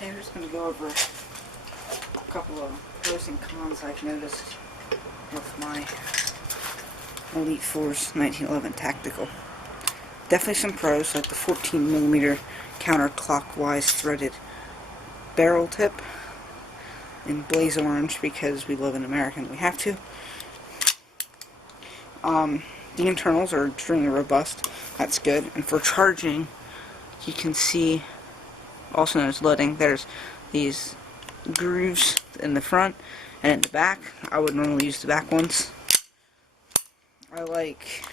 Okay, I'm just going to go over a couple of pros and cons I've noticed with my Elite Force 1911 Tactical. Definitely some pros, like the 14mm counterclockwise threaded barrel tip in blaze orange, because we live in America and we have to. The internals are extremely robust. That's good. And for charging, you can see, also known as leading, there's these grooves in the front and in the back. I would normally use the back ones. I like,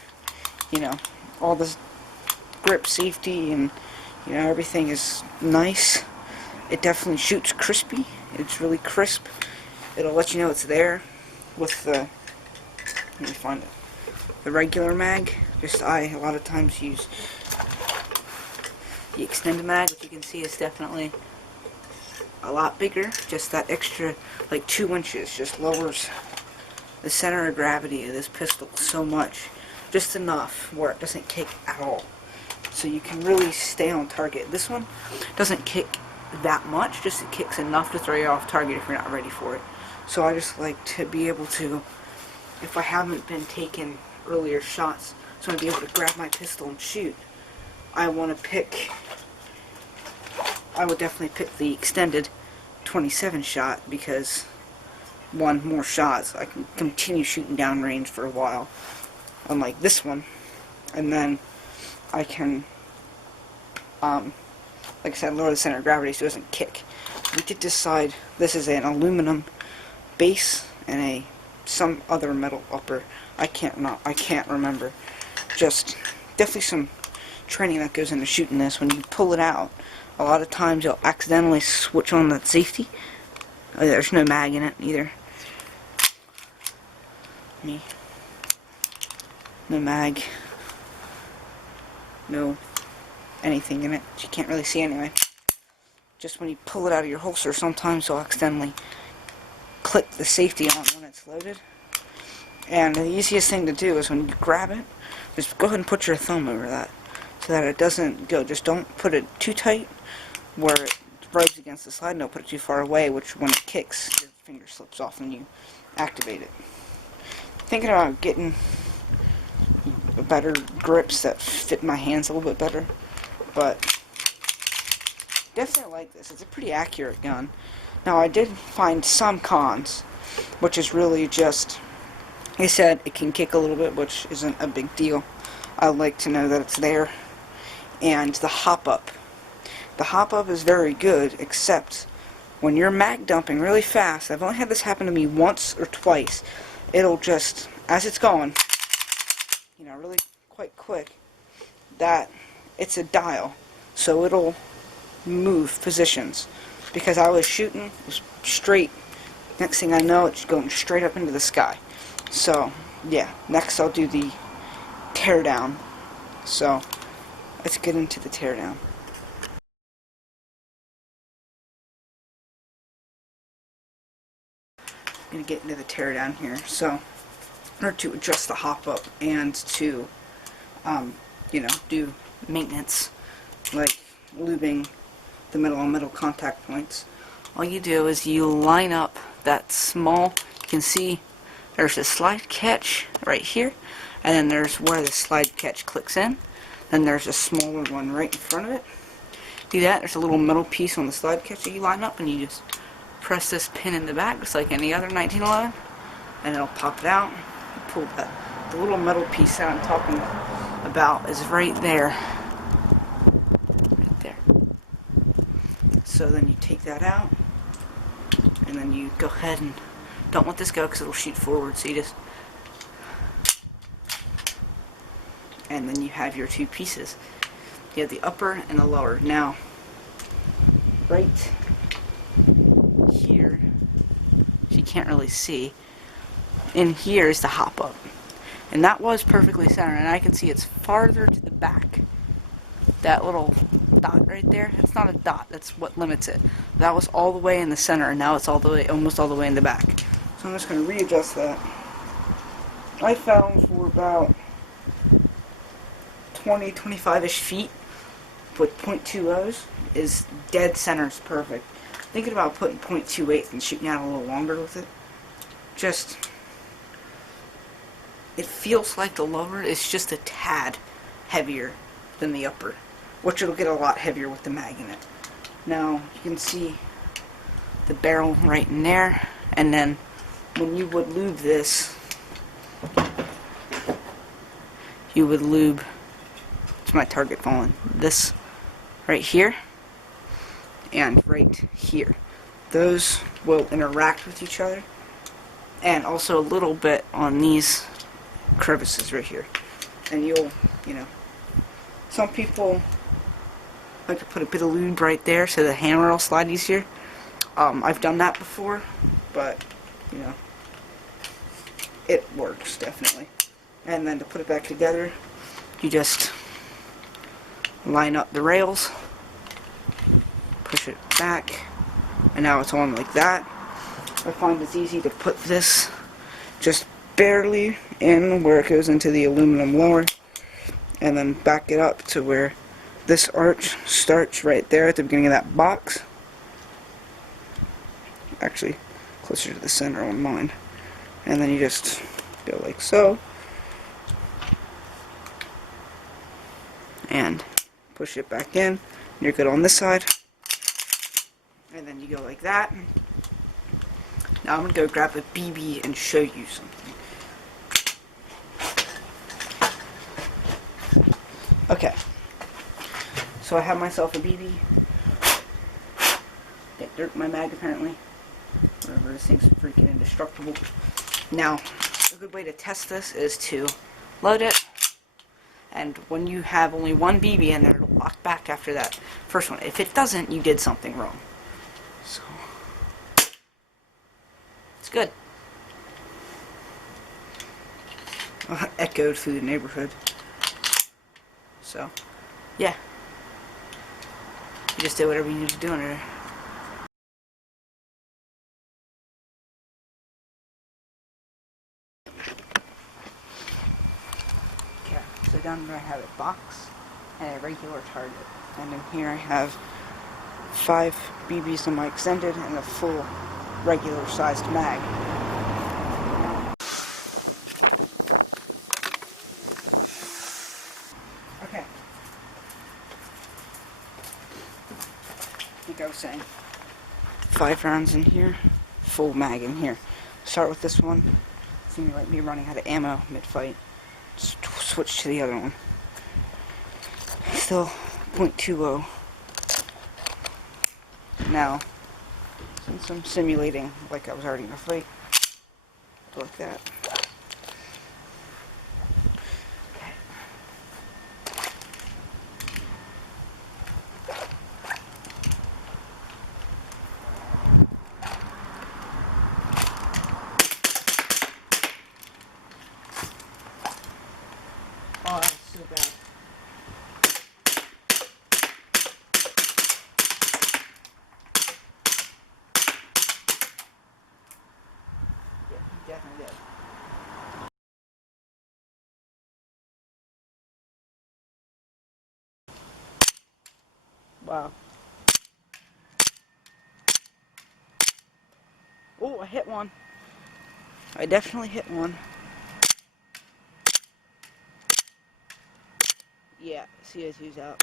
all this grip safety, and everything is nice. It definitely shoots crispy. It's really crisp. It'll let you know it's there. With the, let me find it, the regular mag. I a lot of times use the extended mag, which you can see is definitely a lot bigger. Just that extra, like 2 inches, just lowers the center of gravity of this pistol so much. Just enough where it doesn't kick at all. So you can really stay on target. This one doesn't kick that much, just it kicks enough to throw you off target if you're not ready for it. So I just like to be able to, if I haven't been taking earlier shots, so I'd be able to grab my pistol and shoot. I would definitely pick the extended 27 shot, because one, more shots, I can continue shooting downrange for a while, unlike this one. And then I can, like I said, lower the center of gravity so it doesn't kick. We did decide this is an aluminum base and some other metal upper. I can't remember. Just definitely some training that goes into shooting this. When you pull it out, a lot of times you'll accidentally switch on that safety. There's no mag in it either. No mag. No anything in it. You can't really see anyway. Just when you pull it out of your holster, sometimes you'll accidentally click the safety on when it's loaded. And the easiest thing to do is when you grab it, just go ahead and put your thumb over that so that it doesn't go. Just don't put it too tight where it rubs against the slide. Don't put it too far away, which when it kicks, your finger slips off and you activate it. Thinking about getting better grips that fit my hands a little bit better, but definitely like this. It's a pretty accurate gun. Now, I did find some cons, which is really just, like I said, it can kick a little bit, which isn't a big deal. I like to know that it's there. And the hop up. The hop up is very good, except when you're mag dumping really fast. I've only had this happen to me once or twice. It'll just, as it's going, really quite quick, that it's a dial, so it'll move positions. Because I was shooting, it was straight. Next thing I know, it's going straight up into the sky. So, yeah, next I'll do the teardown. So, let's get into the teardown. I'm going to get into the teardown here. So, in order to adjust the hop up and to, do maintenance, like lubing the metal on metal contact points, all you do is you line up that small, you can see there's a slide catch right here, and then there's where the slide catch clicks in, then there's a smaller one right in front of it. Do that, there's a little metal piece on the slide catch that you line up, and you just press this pin in the back just like any other 1911, and it'll pop it out. You pull the little metal piece that I'm talking about is right there. Right there. So then you take that out, and then you go ahead and don't let this go because it'll shoot forward, so you just, and then you have your two pieces. You have the upper and the lower. Now, right here, you can't really see, in here is the hop up. And that was perfectly centered, and I can see it's farther to the back. That little dot right there, it's not a dot, that's what limits it. That was all the way in the center, and now it's almost all the way in the back. So I'm just going to readjust that. I found for about 20, 25-ish feet, with .20s is dead center is perfect. Thinking about putting .28 and shooting out a little longer with it, just, it feels like the lower is just a tad heavier than the upper, which it'll get a lot heavier with the mag in it. Now, you can see the barrel right in there, and then when you would lube this, you would lube, it's my target falling, this right here and right here. Those will interact with each other, and also a little bit on these crevices right here. And you'll, some people like to put a bit of lube right there so the hammer will slide easier. I've done that before, but, it works, definitely. And then to put it back together, you just line up the rails, push it back, and now it's on like that. I find it's easy to put this just barely in where it goes into the aluminum lower, and then back it up to where this arch starts right there at the beginning of that box. Actually, closer to the center on mine. And then you just go like so, and push it back in. You're good on this side. And then you go like that. Now I'm going to go grab a BB and show you something. Okay. So I have myself a BB. Get dirt in my mag apparently. Whatever, this thing's freaking indestructible. Now, a good way to test this is to load it. And when you have only one BB in there, it'll lock back after that first one. If it doesn't, you did something wrong. So, it's good. Echoed through the neighborhood. So, yeah. You just did whatever you need to do in there. Okay, so down there I have a box and a regular target. And in here I have 5 BBs in my extended and a full regular sized mag. Okay. Like I was saying, 5 rounds in here, full mag in here. Start with this one. Simulate me running out of ammo mid-fight. Switch to the other one. Still .20. Now, since I'm simulating like I was already in a fight, go like that. Oh, that's so bad. Yeah, he definitely did. Wow. Oh, I hit one. I definitely hit one. Yeah, CO2's out.